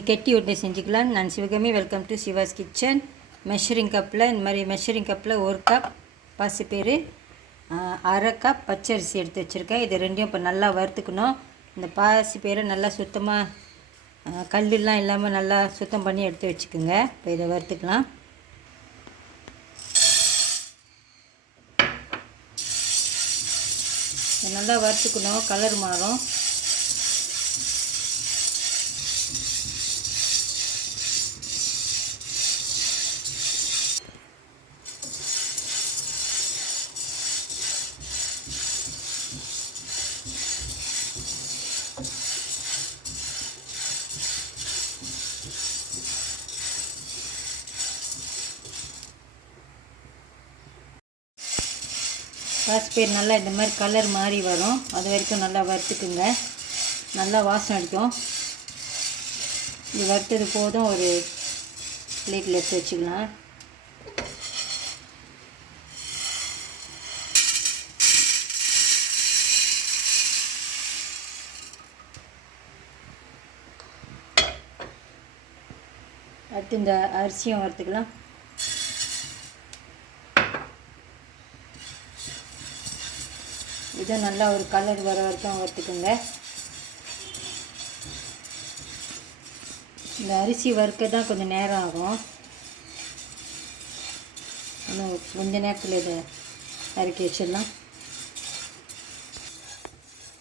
இன்றைக்கி கெட்டி உருண்டை செஞ்சுக்கலாம். நான் Sivakami. Welcome to Siva's kitchen. Measuring கப்பில் இந்த மாதிரி மெஷரிங் கப்பில் 1 கப் பாசிப்பயிறு, 1/2 கப் பச்சரிசி எடுத்து வச்சுருக்கேன். இது ரெண்டையும் இப்போ நல்லா வறுத்துக்கணும். இந்த பாசிப்பயிரை நல்லா சுத்தமாக கல்லெலாம் இல்லாமல் நல்லா சுத்தம் பண்ணி எடுத்து வச்சுக்கோங்க. இப்போ இதை வறுத்துக்கலாம். இதை நல்லா வறுத்துக்கணும், கலர் மாறும். பாசிப்பயிறு நல்லா இந்த மாதிரி கலர் மாறி வரும், அது வரைக்கும் நல்லா வறுத்துக்குங்க. நல்லா வாசம் அடிக்கும். இது வறுத்தது போதும். ஒரு பிளேட்டில் எடுத்து வச்சுக்கலாம். அடுத்து இந்த அரிசியும் வறுத்துக்கலாம். இதை நல்லா ஒரு கலர் வர வரைக்கும் வறுத்துக்குங்க. இந்த அரிசி வறுக்க தான் கொஞ்சம் நேரம் ஆகும். இன்னும் கொஞ்ச நேரத்தில் இதை இறக்கி வச்சிடலாம்.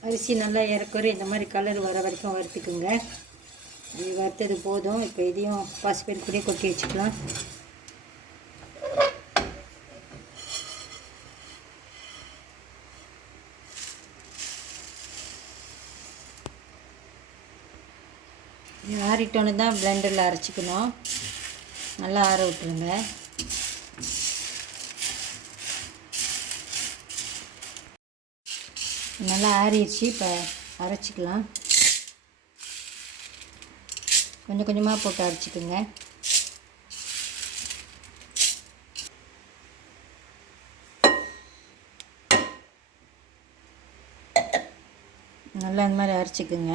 அரிசி நல்லா இறக்குற இந்த மாதிரி கலர் வர வரைக்கும் வறுத்துக்குங்க. இது வறுத்தது போதும். இப்போ இதையும் பாசிப்பயிறு கூட கொட்டி வச்சுக்கலாம். ஆறிட்டோன்னு தான் பிளெண்டரில் அரைச்சிக்கணும். நல்லா ஆற விட்டுருங்க. நல்லா ஆறிடுச்சு. இப்போ அரைச்சிக்கலாம். கொஞ்சம் கொஞ்சமாக போட்டு அரைச்சிக்கோங்க. நல்லா இந்த மாதிரி அரைச்சிக்கோங்க.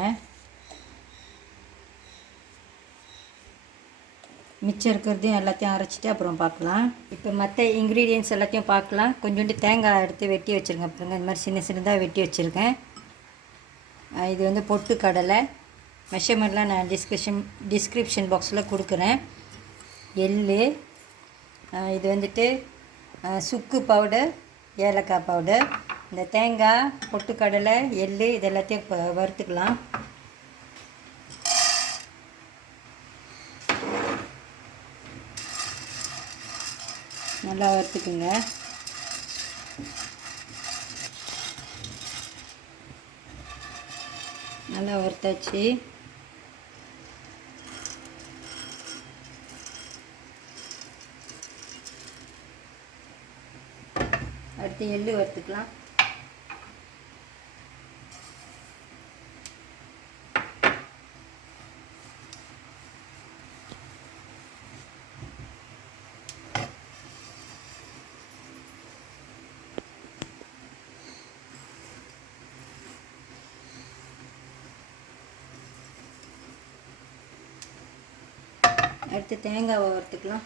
மிச்சம் இருக்கிறதையும் எல்லாத்தையும் அரைச்சிட்டு அப்புறம் பார்க்கலாம். இப்போ மற்ற இன்க்ரீடியன்ட்ஸ் எல்லாத்தையும் பார்க்கலாம். கொஞ்சோண்டு தேங்காய் எடுத்து வெட்டி வச்சுருங்க. அப்புறங்க இந்த மாதிரி சின்ன சின்னதாக வெட்டி வச்சுருக்கேன். இது வந்து பொட்டுக்கடலை. மெஷர்மெண்ட்லாம் நான் டிஸ்கிரிப்ஷன் பாக்ஸில் கொடுக்குறேன். எள்ளு, இது வந்துட்டு சுக்கு பவுடர், ஏலக்காய் பவுடர். இந்த தேங்காய், பொட்டுக்கடலை, எள்ளு இது எல்லாத்தையும் இப்போ வறுத்துக்கலாம். நல்லா வறுத்துக்குங்க. நல்லா வறுத்தாச்சு. அடுத்து எள்ளு வறுத்துக்கலாம். அடுத்து தேங்காவை வறுத்துக்கலாம்.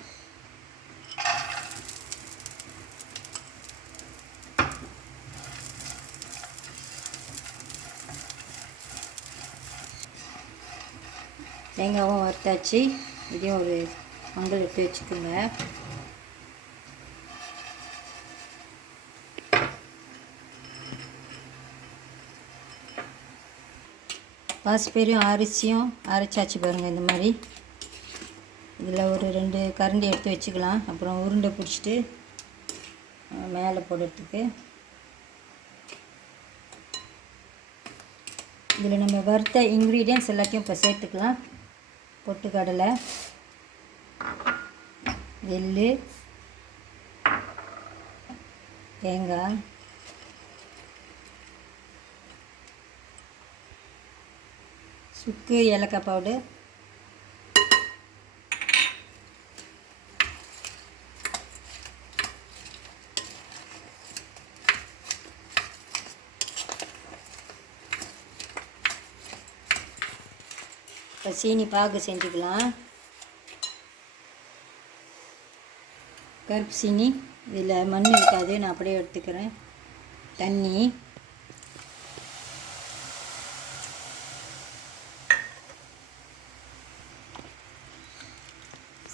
தேங்காவும் வறுத்தாச்சு. இதையும் ஒரு மங்கள் எடுத்து வச்சுக்கோங்க. பாசிப்பயிரும் அரிசியும் அரைச்சாச்சு பாருங்கள். இந்த மாதிரி இதில் ஒரு 2 கரண்டி எடுத்து வச்சுக்கலாம். அப்புறம் உருண்டை பிடிச்சிட்டு மேலே போடுறதுக்கு. இதில் நம்ம வறுத்த இன்க்ரீடியன்ட்ஸ் எல்லாத்தையும் இப்போ சேர்த்துக்கலாம். பொட்டுக்கடலை, எள்ளு, தேங்காய், சுக்கு, ஏலக்காய் பவுடர், இப்போ சீனி பாகு செஞ்சுக்கலாம். கருப்பு சீனி, இதில் மண் இருக்காது, நான் அப்படியே எடுத்துக்கிறேன். தண்ணி,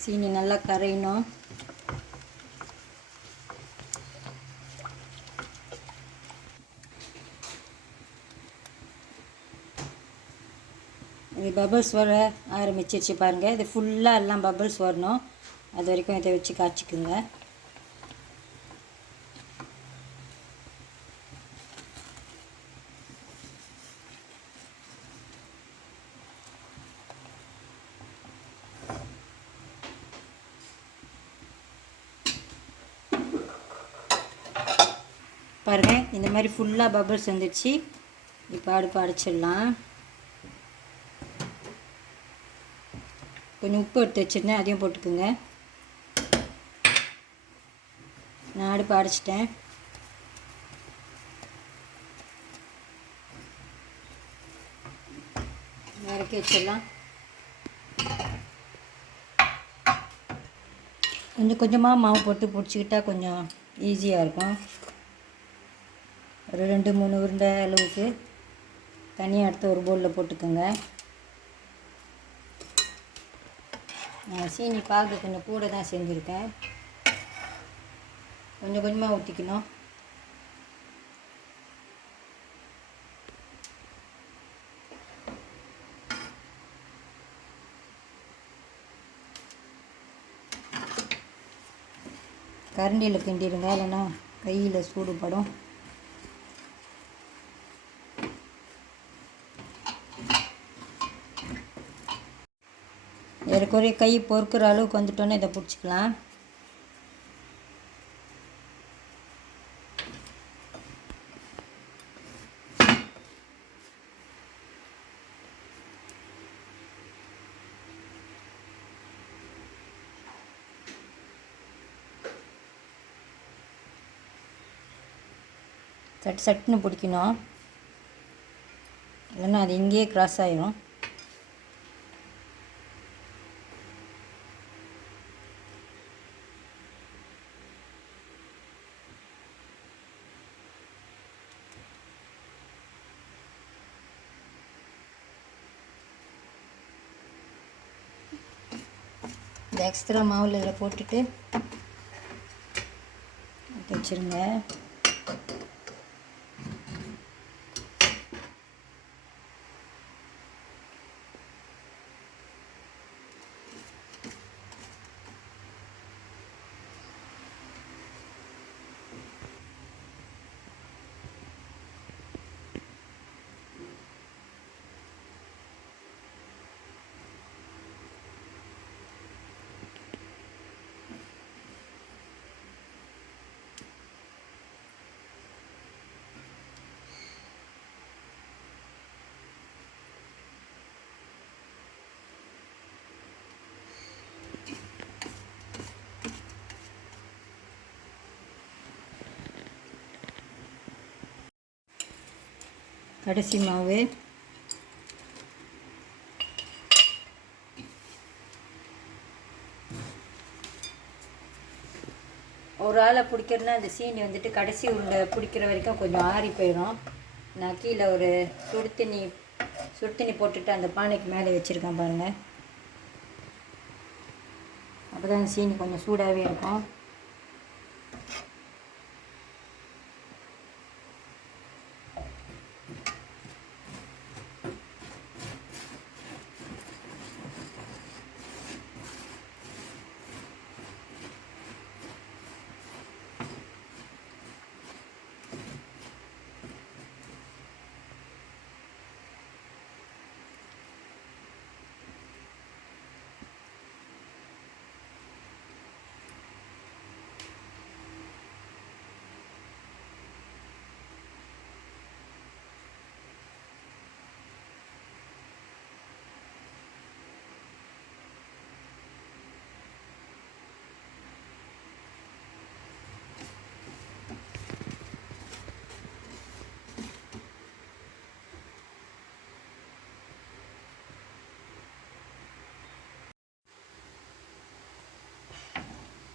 சீனி நல்லா கரையணும். இது பபிள்ஸ் வர ஆரம்பிச்சிருச்சு பாருங்கள். இது ஃபுல்லாக எல்லாம் பபிள்ஸ் வரணும், அது வரைக்கும் இதை வச்சு காய்ச்சிக்குங்க. பாருங்கள், இந்த மாதிரி ஃபுல்லாக பபிள்ஸ் வந்துடுச்சு. இப்போ அடுப்பு அடைச்சிடலாம். கொஞ்சம் உப்பு எடுத்து வச்சுருந்தேன், அதையும் போட்டுக்குங்க. நான் அடுப்பு அடைச்சிட்டேன். இறக்கி வச்சிடலாம். கொஞ்சம் கொஞ்சமாக மாவு போட்டு பிடிச்சிக்கிட்டா கொஞ்சம் ஈஸியாக இருக்கும். ஒரு 2-3 உருண்டை அளவுக்கு தனியாக எடுத்து ஒரு பவுலில் போட்டுக்கோங்க. சீனி பாகு கொஞ்சம் கூட தான் செஞ்சுருக்கேன். கொஞ்சம் கொஞ்சமாக ஊற்றிக்கணும். கரண்டியில் கிண்டிடுங்க, இல்லைன்னா கையில் சூடுபடும். ஏறக்குறைய கை பொறுக்கிற அளவுக்கு வந்துட்டோன்னே இதை பிடிச்சிக்கலாம். சட்டுன்னு பிடிக்கணும், இல்லைன்னா அது இங்கேயே கிராஸ் ஆகிடும். இந்த எக்ஸ்ட்ரா மாவில் இதில் போட்டுட்டு வச்சுருங்க. கடைசி மாவு, ஒரு ஆளை பிடிக்கிறதுனா இந்த சீனி வந்துட்டு கடைசி உருண்டை பிடிக்கிற வரைக்கும் கொஞ்சம் ஆறி போயிடும். நான் கீழே ஒரு சுடு தண்ணி போட்டுட்டு அந்த பானைக்கு மேலே வச்சுருக்கேன் பாருங்கள். அப்போ தான் சீனி கொஞ்சம் சூடாகவே இருக்கும்.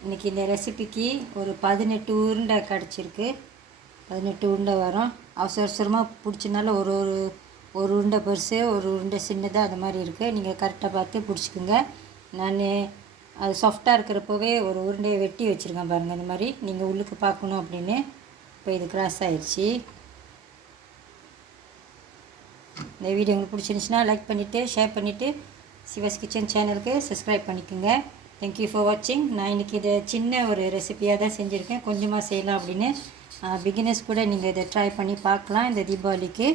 இன்றைக்கி இந்த ரெசிபிக்கு ஒரு 18 உருண்டை கிடச்சிருக்கு. 18 உருண்டை வரும். அவசரமாக பிடிச்சனால ஒரு ஒரு ஒரு உருண்டை பெருசு, ஒரு உருண்டை சின்னதாக அது மாதிரி இருக்குது. நீங்கள் கரெக்டாக பார்த்து பிடிச்சிக்குங்க. நான் அது சாஃப்டாக இருக்கிறப்பவே ஒரு உருண்டையை வெட்டி வச்சுருக்கேன் பாருங்கள். இந்த மாதிரி நீங்கள் உள்ளுக்கு பார்க்கணும் அப்படின்னு. இப்போ இது கிராஸ் ஆயிடுச்சு. இந்த வீடியோ உங்களுக்கு பிடிச்சிருந்துச்சுன்னா லைக் பண்ணிவிட்டு ஷேர் பண்ணிவிட்டு சிவாஸ் கிச்சன் சேனலுக்கு சப்ஸ்கிரைப் பண்ணிக்கோங்க. தேங்க்யூ ஃபார் வாட்சிங். நான் இன்றைக்கி இதை சின்ன ஒரு ரெசிபியாக தான் செஞ்சுருக்கேன். கொஞ்சமாக செய்யலாம் அப்படின்னு. பிகினர்ஸ் கூட நீங்கள் இதை ட்ரை பண்ணி பார்க்கலாம் இந்த தீபாவளிக்கு.